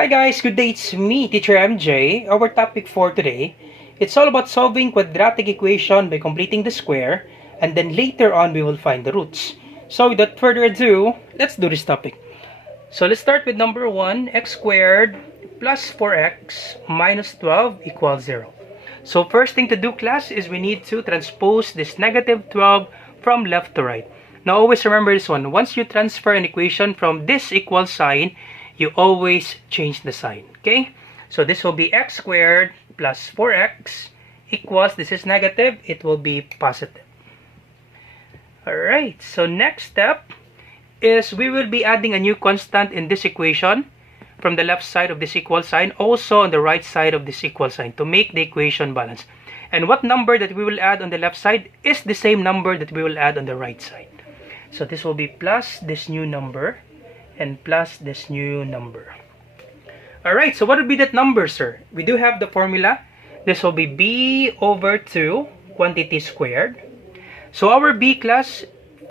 Hi guys, good day, it's me, Teacher MJ. Our topic for today, it's all about solving quadratic equation by completing the square, and then later on we will find the roots. So without further ado, let's do this topic. So let's start with number 1, x squared plus 4x minus 12 equals 0. So first thing to do, class, is we need to transpose this negative 12 from left to right. Now always remember this one, once you transfer an equation from this equal sign, you always change the sign, okay? So this will be x squared plus 4x equals, this is negative, it will be positive. Alright, so next step is we will be adding a new constant in this equation from the left side of this equal sign, also on the right side of this equal sign, to make the equation balance. And what number that we will add on the left side is the same number that we will add on the right side. So this will be plus this new number and plus this new number. Alright, so what would be that number, sir? We do have the formula. This will be b over 2 quantity squared. So our b, class,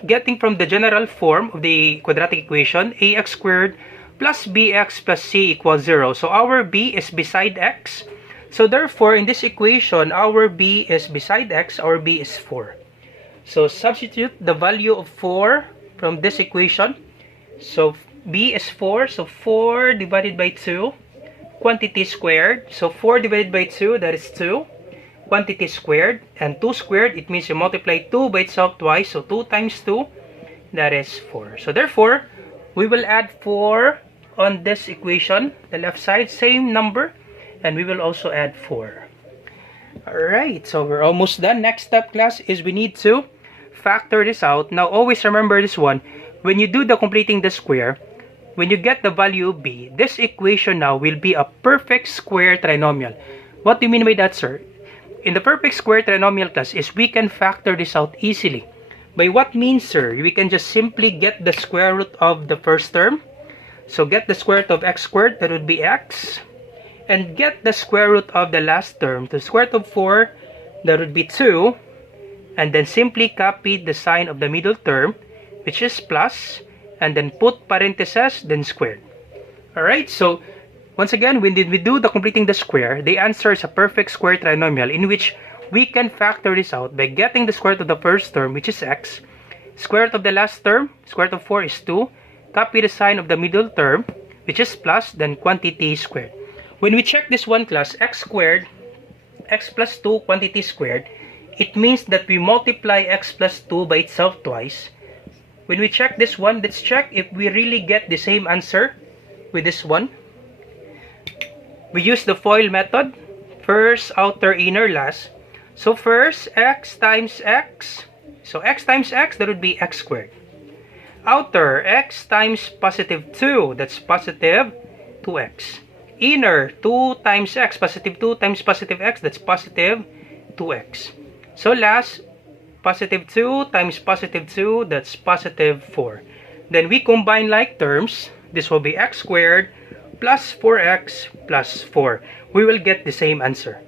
getting from the general form of the quadratic equation, ax squared plus bx plus c equals 0. So our b is beside x. So therefore, in this equation, our b is beside x, our b is 4. So substitute the value of 4 from this equation. So b is 4, so 4 divided by 2, quantity squared. So 4 divided by 2, that is 2, quantity squared. And 2 squared, it means you multiply 2 by itself twice, so 2 times 2, that is 4. So therefore, we will add 4 on this equation, the left side, same number, and we will also add 4. Alright, so we're almost done. Next step, class, is we need to factor this out. Now always remember this one, when you do the completing the square, when you get the value of b, this equation now will be a perfect square trinomial. What do you mean by that, sir? In the perfect square trinomial, class, is we can factor this out easily. By what means, sir? We can just simply get the square root of the first term. So get the square root of x squared, that would be x. And get the square root of the last term, the square root of 4, that would be 2. And then simply copy the sign of the middle term, which is plus, and then put parentheses, then squared. Alright, so once again, when we do the completing the square, the answer is a perfect square trinomial in which we can factor this out by getting the square root of the first term, which is x, square root of the last term, square root of 4 is 2, copy the sign of the middle term, which is plus, then quantity squared. When we check this one, class, x squared, x plus 2 quantity squared, it means that we multiply x plus 2 by itself twice. When we check this one, let's check if we really get the same answer with this one. We use the FOIL method, first, outer, inner, last. So first, x times x. So x times x, that would be x squared. Outer, x times positive 2, that's positive 2x. Inner, 2 times x, positive 2 times positive x, that's positive 2x. So last, positive 2 times positive 2, that's positive 4. Then we combine like terms. This will be x squared plus 4x plus 4. We will get the same answer.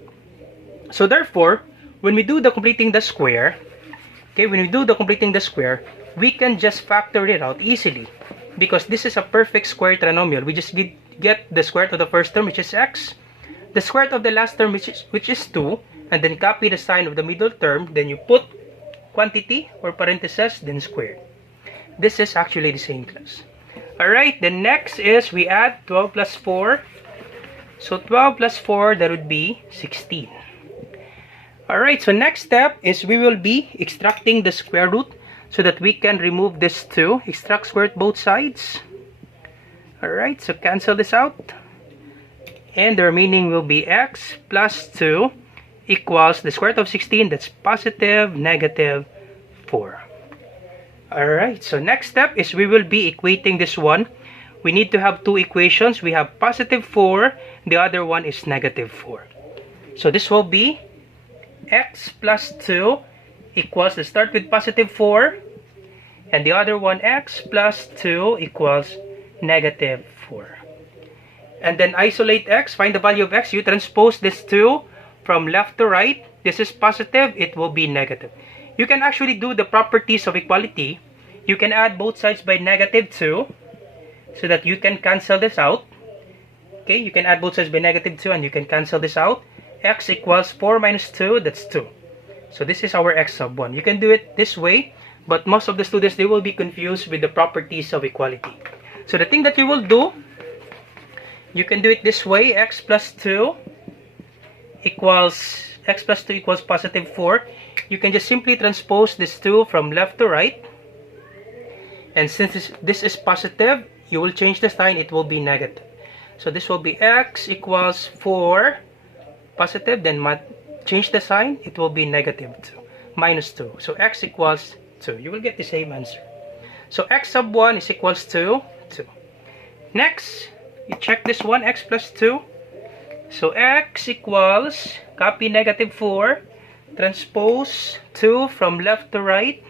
So therefore, when we do the completing the square, okay, when we do the completing the square, we can just factor it out easily. Because this is a perfect square trinomial. We just get the square root of the first term, which is x, the square root of the last term, which is 2, and then copy the sign of the middle term, then you put quantity or parentheses, then squared. This is actually the same, class. Alright, then next is we add 12 plus 4. So 12 plus 4, that would be 16. Alright, so next step is we will be extracting the square root so that we can remove this 2. Extract square root both sides. Alright, so cancel this out. And the remaining will be x plus 2 equals the square root of 16, that's positive negative 4. Alright, so next step is we will be equating this one. We need to have two equations. We have positive 4, the other one is negative 4. So this will be x plus 2 equals, let's start with positive 4, and the other one, x plus 2 equals negative 4. And then isolate x, find the value of x, you transpose this 2 from left to right. This is positive, it will be negative. You can actually do the properties of equality. You can add both sides by negative 2 so that you can cancel this out. Okay, you can add both sides by negative 2 and you can cancel this out. X equals 4 minus 2, that's 2. So this is our x sub 1. You can do it this way, but most of the students, they will be confused with the properties of equality. So the thing that you will do, you can do it this way. X plus 2 equals positive 4. You can just simply transpose this 2 from left to right. And since this is positive, you will change the sign, it will be negative. So this will be x equals 4 positive, then change the sign, it will be negative 2 minus 2. So x equals 2. You will get the same answer. So x sub 1 is equals to 2. Next, you check this one, x plus 2. So x equals, copy negative 4, transpose 2 from left to right.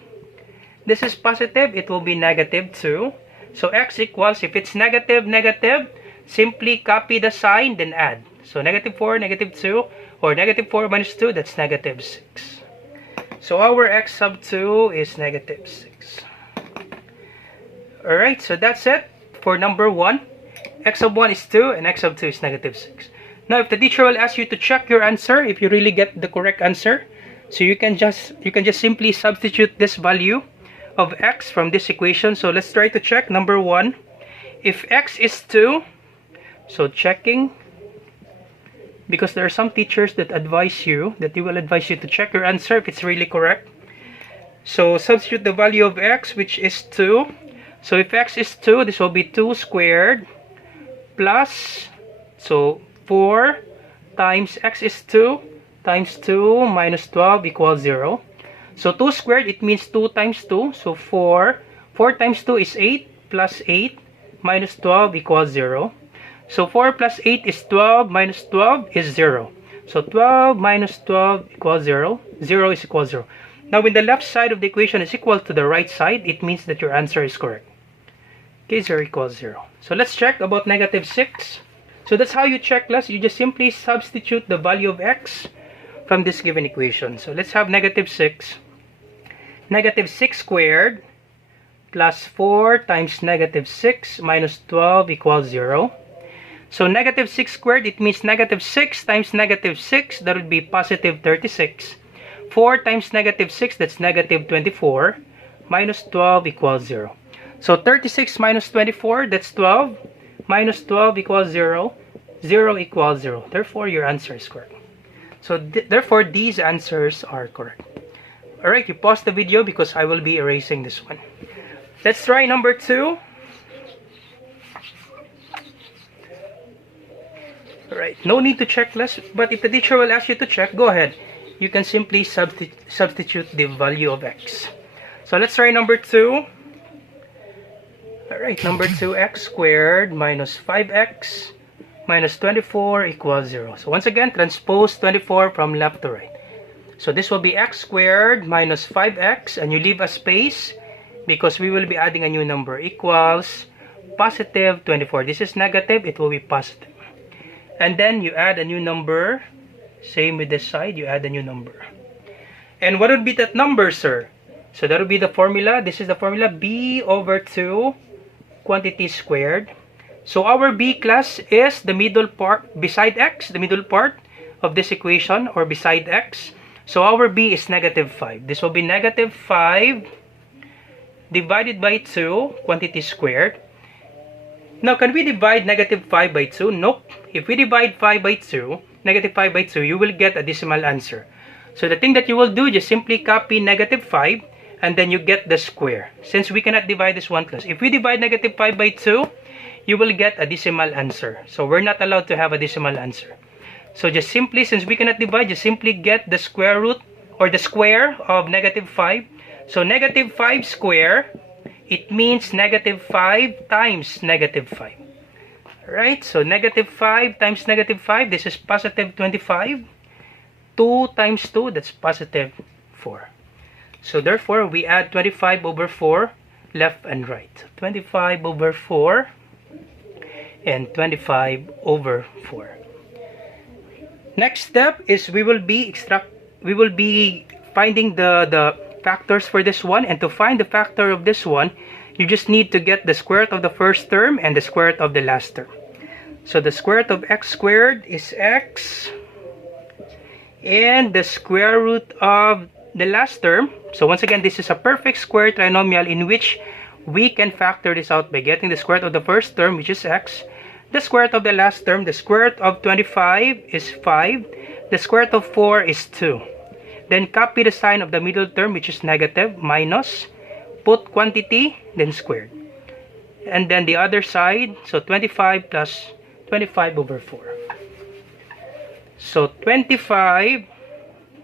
This is positive, it will be negative 2. So x equals, if it's negative, simply copy the sign, then add. So negative 4, negative 2, or negative 4 minus 2, that's negative 6. So our x sub 2 is negative 6. Alright, so that's it for number 1. X sub 1 is 2 and x sub 2 is negative 6. Now, if the teacher will ask you to check your answer, if you really get the correct answer, so you can just simply substitute this value of x from this equation. So let's try to check number 1. If x is 2, so checking, because there are some teachers that will advise you to check your answer if it's really correct. So substitute the value of x, which is 2. So if x is 2, this will be 2 squared plus, so 4 times x is 2 times 2 minus 12 equals 0. So 2 squared, it means 2 times 2. So 4 times 2 is 8 plus 8 minus 12 equals 0. So 4 plus 8 is 12 minus 12 is 0. So 12 minus 12 equals 0. 0 is equal 0. Now when the left side of the equation is equal to the right side, it means that your answer is correct. Okay, 0 equals 0. So let's check about negative 6. So that's how you check, class. You just simply substitute the value of x from this given equation. So let's have negative 6. Negative 6 squared plus 4 times negative 6 minus 12 equals 0. So negative 6 squared, it means negative 6 times negative 6, that would be positive 36. 4 times negative 6, that's negative 24, minus 12 equals 0. So 36 minus 24, that's 12, minus 12 equals 0, 0 equals 0. Therefore, your answer is correct. So therefore, these answers are correct. Alright, you pause the video because I will be erasing this one. Let's try number 2. Alright, no need to check less, but if the teacher will ask you to check, go ahead. You can simply substitute the value of x. So let's try number 2. Alright, number 2, x squared minus 5x minus 24 equals 0. So once again, transpose 24 from left to right. So this will be x squared minus 5x, and you leave a space because we will be adding a new number, equals positive 24. This is negative, it will be positive. And then you add a new number. Same with this side, you add a new number. And what would be that number, sir? So that would be the formula. This is the formula, b over 2 quantity squared. So our b, class, is the middle part beside x, the middle part of this equation, or beside x. So our b is negative 5. This will be negative 5 divided by 2 quantity squared. Now, can we divide negative 5 by 2? Nope. If we divide 5 by 2, negative 5 by 2, you will get a decimal answer. So the thing that you will do, just simply copy negative 5, and then you get the square. Since we cannot divide this one plus, if we divide negative 5 by 2, you will get a decimal answer. So we're not allowed to have a decimal answer. So just simply, since we cannot divide, just simply get the square root, or the square of negative 5. So negative 5 square, it means negative 5 times negative 5. Alright, so negative 5 times negative 5, this is positive 25. 2 times 2, that's positive 4. So therefore, we add 25 over 4, left and right. 25 over 4 and 25 over 4. Next step is we will be finding the factors for this one, and to find the factor of this one, you just need to get the square root of the first term and the square root of the last term. So the square root of x squared is x, and the square root of the last term, so once again this is a perfect square trinomial in which we can factor this out by getting the square root of the first term, which is x, the square root of the last term, the square root of 25 is 5, the square root of 4 is 2. Then copy the sign of the middle term, which is negative, minus, put quantity, then squared. And then the other side, so 25 plus 25 over 4. So 25,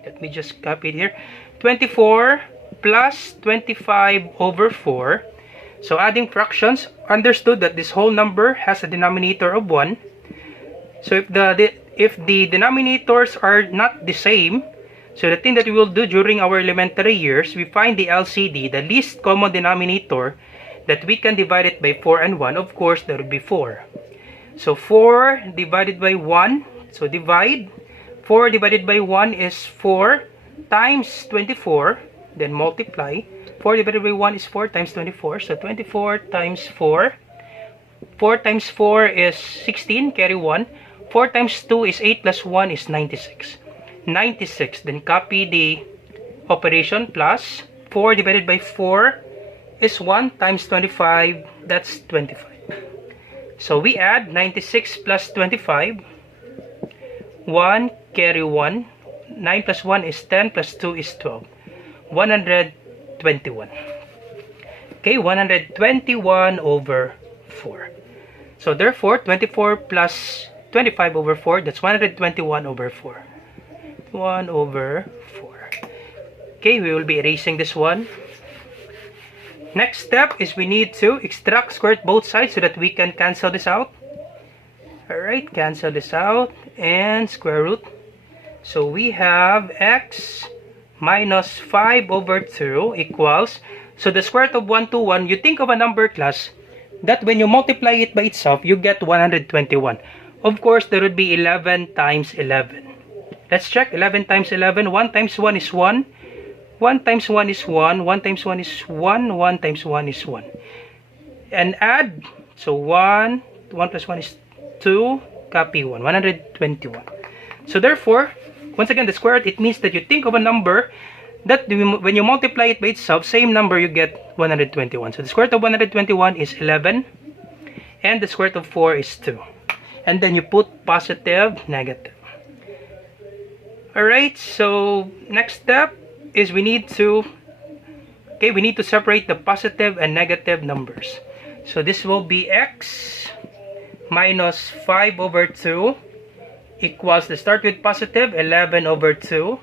let me just copy it here, 24 plus 25 over 4. So adding fractions, understood that this whole number has a denominator of 1. So if the denominators are not the same, so the thing that we will do during our elementary years, we find the LCD, the least common denominator, that we can divide it by 4 and 1. Of course, there would be 4. So 4 divided by 1, so divide. 4 divided by 1 is 4 times 24, then multiply. 4 divided by 1 is 4 times 24, so 24 times 4. 4 times 4 is 16, carry 1. 4 times 2 is 8 plus 1 is 96. 96, then copy the operation, plus 4 divided by 4 is 1 times 25, that's 25. So we add 96 plus 25, 1, carry 1, 9 plus 1 is 10, plus 2 is 12, 121. Okay, 121 over 4. So therefore, 24 plus 25 over 4, that's 121 over 4. 1 over 4. Okay, we will be erasing this one. Next step is we need to extract square root both sides so that we can cancel this out. Alright, cancel this out and square root. So we have x minus 5 over 2 equals, so the square root of 121, you think of a number class that when you multiply it by itself, you get 121. Of course, there would be 11 times 11. Let's check. 11 times 11. 1 times 1 is 1. 1 times 1 is 1. 1 times 1 is 1. 1 times 1 is 1. And add. So 1. 1 plus 1 is 2. Copy 1. 121. So therefore, once again, the square root, it means that you think of a number that when you multiply it by itself, same number, you get 121. So the square root of 121 is 11. And the square root of 4 is 2. And then you put positive, negative. Alright, so next step is we need to separate the positive and negative numbers. So this will be x minus 5 over 2 equals, let's start with positive, 11 over 2.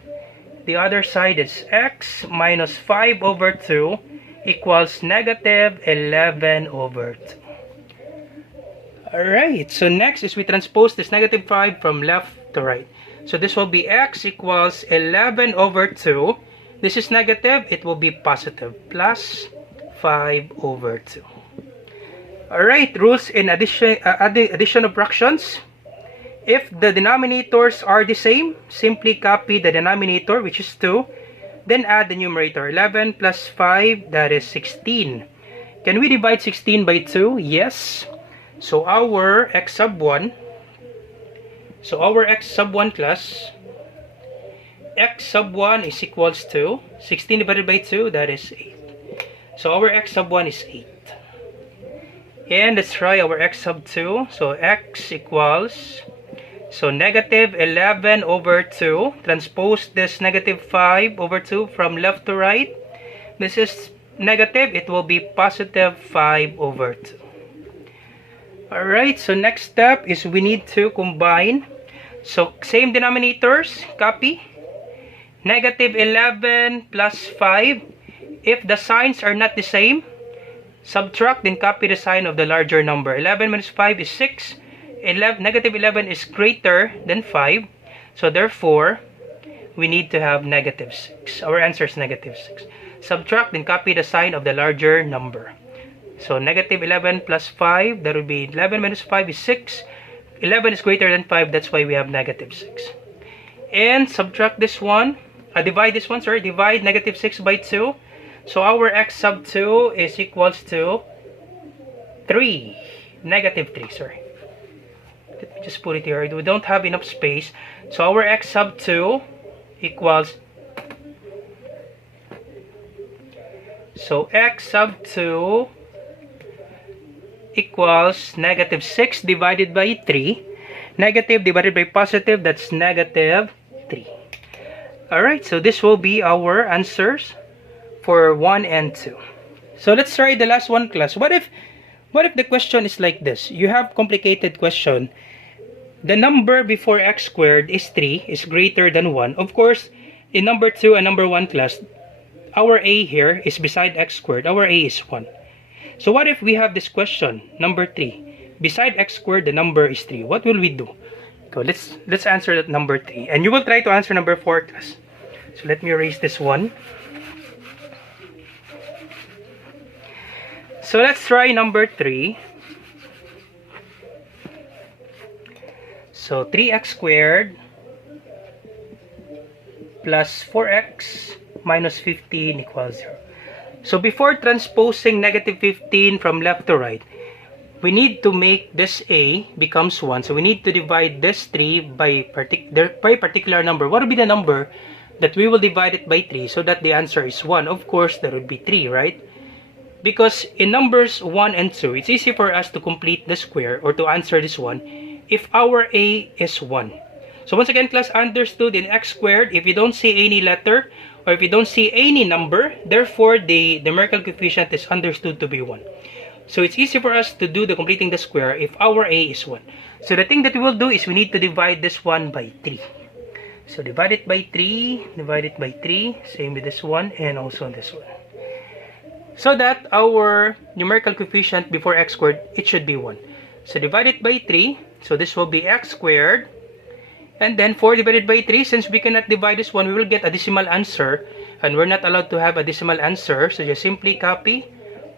The other side is x minus 5 over 2 equals negative 11 over 2. Alright, so next is we transpose this negative 5 from left to right. So this will be x equals 11 over 2. This is negative, it will be positive, plus 5 over 2. Alright, rules in addition of fractions. If the denominators are the same, simply copy the denominator, which is 2, then add the numerator. 11 plus 5, that is 16. Can we divide 16 by 2? Yes. So our x sub 1, plus x sub 1 is equals to 16 divided by 2, that is 8. So our x sub 1 is 8. And let's try our x sub 2. So x equals, so negative 11 over 2. Transpose this negative 5 over 2 from left to right. This is negative, it will be positive 5 over 2. Alright, so next step is we need to combine. So same denominators, copy. Negative 11 plus 5. If the signs are not the same, subtract, then copy the sign of the larger number. 11 minus 5 is 6. Negative 11 is greater than 5. So therefore, we need to have negative 6. Our answer is negative 6. Subtract, then copy the sign of the larger number. So negative 11 plus 5, that would be 11 minus 5 is 6. 11 is greater than 5, that's why we have negative 6. And subtract this one, divide this one, sorry, divide negative 6 by 2. So our x sub 2 is equals to 3. Negative 3, sorry. let me just put it here. We don't have enough space. So our x sub 2 equals, so x sub 2 equals negative 6 divided by 3. Negative divided by positive, that's negative 3. Alright, so this will be our answers for 1 and 2. So let's try the last one, class. What if the question is like this? You have complicated question. The number before x squared is 3 is greater than 1. Of course, in number 2 and number 1, class, our a here is beside x squared. Our a is 1. So what if we have this question, number 3? Beside x squared, the number is 3. What will we do? So let's answer that number 3. And you will try to answer number 4, class. So let me erase this one. So let's try number 3. So 3x squared plus 4x minus 15 equals 0. So before transposing negative 15 from left to right, we need to make this a becomes 1. So we need to divide this 3 by particular number. What would be the number that we will divide it by 3 so that the answer is 1? Of course, that would be 3, right? Because in numbers 1 and 2, it's easy for us to complete the square or to answer this one if our a is 1. So once again, class, understood in x squared, if you don't see any letter or if you don't see any number, therefore the numerical coefficient is understood to be 1. So it's easy for us to do the completing the square if our a is 1. So the thing that we will do is we need to divide this one by 3. So divide it by 3, divide it by 3, same with this one and also this one. So that our numerical coefficient before x squared, it should be 1. So divide it by 3, so this will be x squared. And then 4 divided by 3, since we cannot divide this one, we will get a decimal answer. And we're not allowed to have a decimal answer. So just simply copy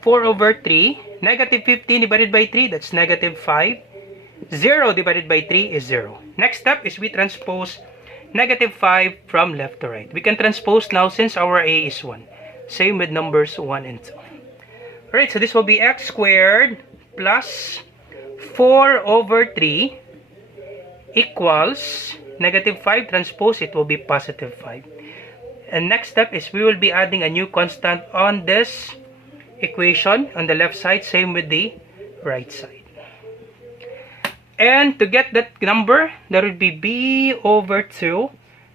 4 over 3. Negative 15 divided by 3, that's negative 5. 0 divided by 3 is 0. Next step is we transpose negative 5 from left to right. We can transpose now since our a is 1. Same with numbers 1 and 2. Alright, so this will be x squared plus 4 over 3 equals negative 5 transpose, it will be positive 5. And next step is we will be adding a new constant on this equation on the left side, same with the right side. And to get that number, that would be b over 2.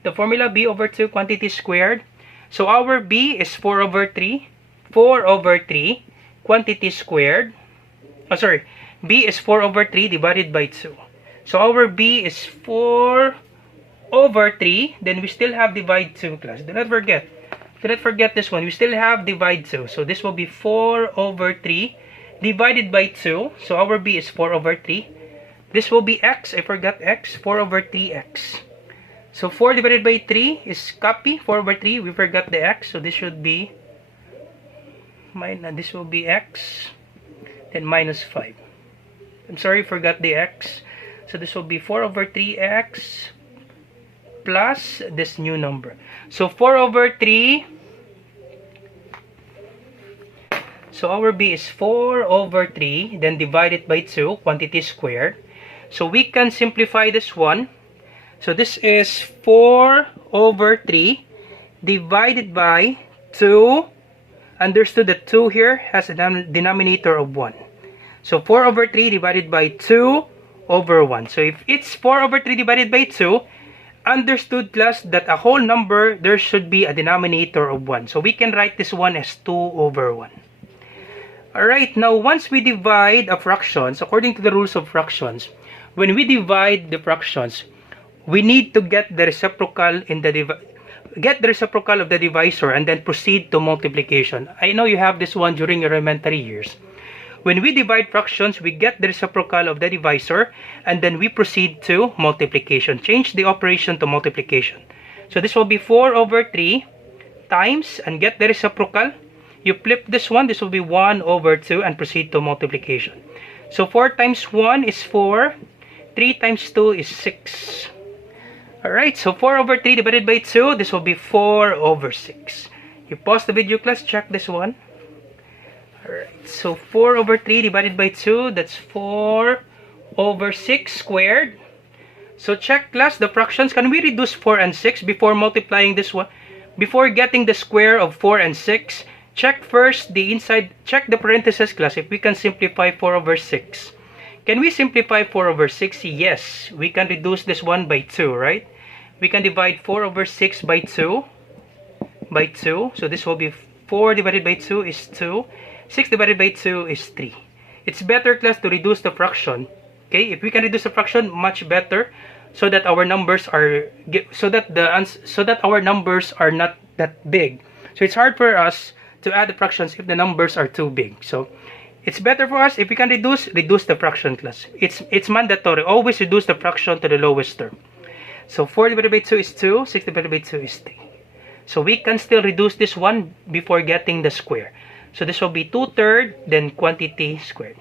The formula b over 2 quantity squared. So our b is 4 over 3. 4 over 3 quantity squared. Oh, sorry. b is 4 over 3 divided by 2. So our b is 4 over 3. Then we still have divide 2, class. Do not forget. Do not forget this one. We still have divide 2. So this will be 4 over 3 divided by 2. So our b is 4 over 3. This will be x. I forgot x. 4 over 3x. So 4 divided by 3 is copy. 4 over 3. We forgot the x. So this should be this will be x. Then minus 5. I'm sorry, forgot the x. So this will be 4 over 3x plus this new number. So 4 over 3. So our b is 4 over 3. Then divided by 2. Quantity squared. So we can simplify this one. So this is 4 over 3 divided by 2. Understood that 2 here has a denominator of 1. So 4 over 3 divided by 2 over 1. So if it's 4 over 3 divided by 2, understood, class, that a whole number, there should be a denominator of 1. So we can write this one as 2 over 1. Alright, now once we divide a fractions, according to the rules of fractions, when we divide the fractions, we need to get the reciprocal in the reciprocal of the divisor and then proceed to multiplication. I know you have this one during your elementary years. When we divide fractions, we get the reciprocal of the divisor and then we proceed to multiplication. Change the operation to multiplication. So this will be 4 over 3 times and get the reciprocal. You flip this one, this will be 1 over 2 and proceed to multiplication. So 4 times 1 is 4. 3 times 2 is 6. Alright, so 4 over 3 divided by 2, this will be 4 over 6. You pause the video, class, check this one. Alright, so 4 over 3 divided by 2, that's 4 over 6 squared. So check class the fractions. Can we reduce 4 and 6 before multiplying this one? Before getting the square of 4 and 6, check first the inside, check the parentheses class if we can simplify 4 over 6. Can we simplify 4 over 6? Yes, we can reduce this one by 2, right? We can divide 4 over 6 by 2. So this will be 4 divided by 2 is 2. 6 divided by 2 is 3. It's better class to reduce the fraction. Okay, if we can reduce the fraction, much better, so that our numbers are our numbers are not that big. So it's hard for us to add the fractions if the numbers are too big. So it's better for us if we can reduce the fraction class. It's mandatory. Always reduce the fraction to the lowest term. So 4 divided by 2 is 2. 6 divided by 2 is 3. So we can still reduce this one before getting the square. So this will be 2/3, then quantity squared.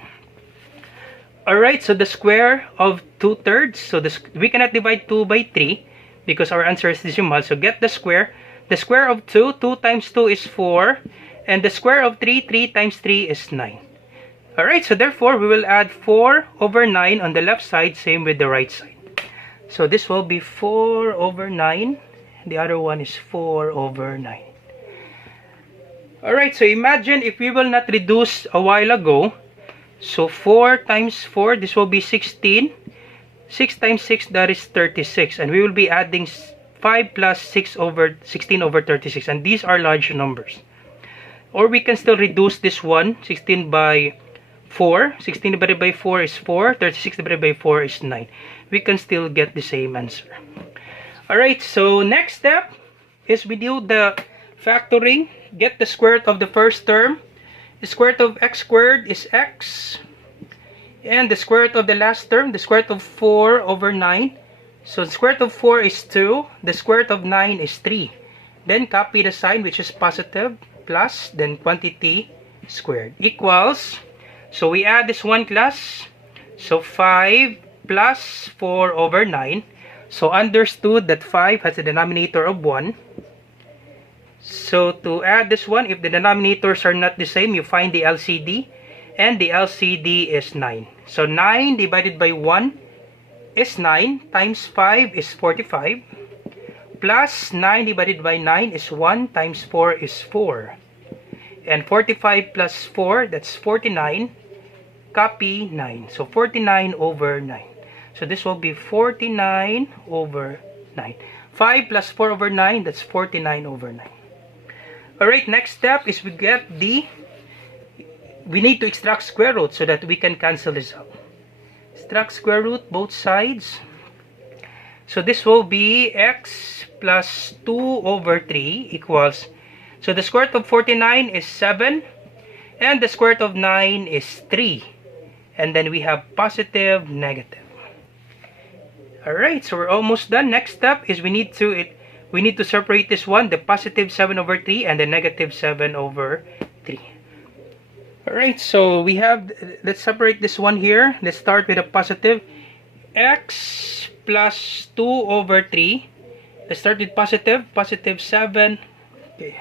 Alright, so the square of 2/3. So we cannot divide 2 by 3 because our answer is decimal. So get the square. The square of 2, 2 times 2 is 4. And the square of 3, 3 times 3 is 9. Alright, so therefore we will add 4 over 9 on the left side, same with the right side. So this will be 4 over 9. The other one is 4 over 9. Alright, so imagine if we will not reduce a while ago. So 4 times 4, this will be 16. 6 times 6, that is 36. And we will be adding 5 plus 6 over 16 over 36. And these are large numbers. Or we can still reduce this one, 16 by 4. 16 divided by 4 is 4. 36 divided by 4 is 9. We can still get the same answer. Alright, so next step is we do the factoring. Get the square root of the first term. The square root of x squared is x. And the square root of the last term, the square root of 4 over 9. So the square root of 4 is 2. The square root of 9 is 3. Then copy the sign, which is positive, plus, then quantity squared, equals. So we add this one class. So 5 plus 4 over 9. So understood that 5 has a denominator of 1. So to add this one, if the denominators are not the same, you find the LCD. And the LCD is 9. So 9 divided by 1 is 9. Times 5 is 45. Plus 9 divided by 9 is 1. Times 4 is 4. And 45 plus 4, that's 49. Copy 9. So 49 over 9. So this will be 49 over 9. 5 plus 4 over 9, that's 49 over 9. Alright, next step is we need to extract square root so that we can cancel this out. Extract square root both sides. So this will be x plus 2 over 3 equals, so the square root of 49 is 7 and the square root of 9 is 3. And then we have positive, negative. Alright, so we're almost done. Next step is we need to separate this one, the positive 7 over 3 and the negative 7 over 3. Alright, so let's separate this one here. Let's start with a positive. X plus 2 over 3. Let's start with positive 7. Okay.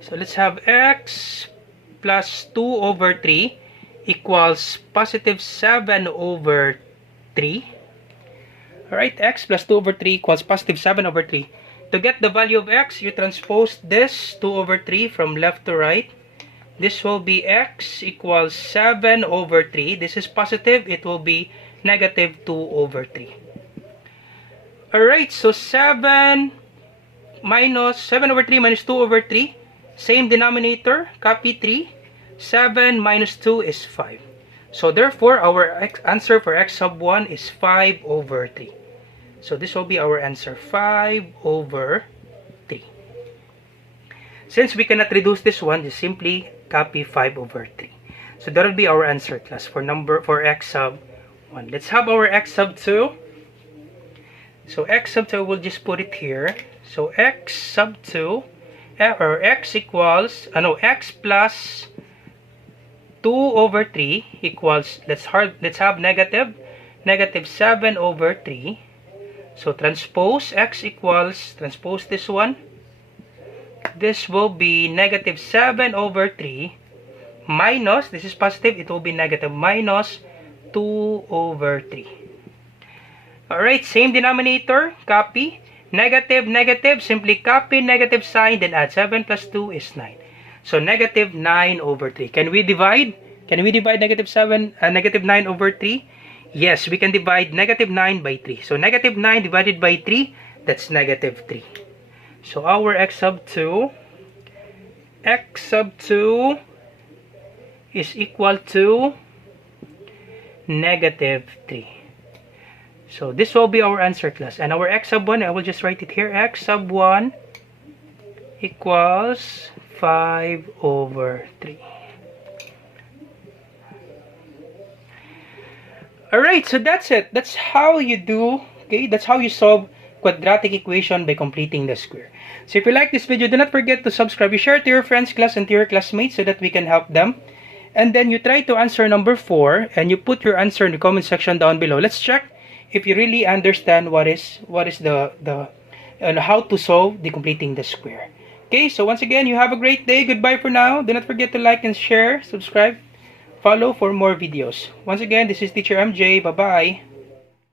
So let's have x plus 2 over 3 equals positive 7 over 3. Alright, x plus 2 over 3 equals positive 7 over 3. To get the value of x, you transpose this 2 over 3 from left to right. This will be x equals 7 over 3. This is positive. It will be negative 2 over 3. Alright, so 7 over 3 minus 2 over 3. Same denominator. Copy 3. 7 minus 2 is 5. So therefore, our answer for x sub 1 is 5 over 3. So this will be our answer, 5 over 3. Since we cannot reduce this one, just simply copy 5 over 3. So that will be our answer, class, for x sub 1. Let's have our x sub 2. So x sub 2, we'll just put it here. So x sub 2, or x equals, x plus 2 over 3 equals, let's have negative 7 over 3. So transpose x equals, transpose this one. This will be negative 7 over 3 minus, this is positive, it will be negative, minus 2 over 3. Alright, same denominator, copy. Negative, negative, simply copy negative sign, then add 7 plus 2 is 9. So, negative 9 over 3. Can we divide? Can we divide negative 9 over 3? Yes, we can divide negative 9 by 3. So, negative 9 divided by 3, that's negative 3. So, our x sub 2 is equal to negative 3. So, this will be our answer, class. And our x sub 1, I will just write it here. X sub 1 equals 5 over 3. Alright, so that's it. That's how you do, okay? That's how you solve quadratic equation by completing the square. So if you like this video, do not forget to subscribe. You share it to your friends, class, and to your classmates so that we can help them. And then you try to answer number 4 and you put your answer in the comment section down below. Let's check if you really understand what is the and how to solve the completing the square. Okay, so once again, you have a great day. Goodbye for now. Do not forget to like and share, subscribe, follow for more videos. Once again, this is Teacher MJ. Bye-bye.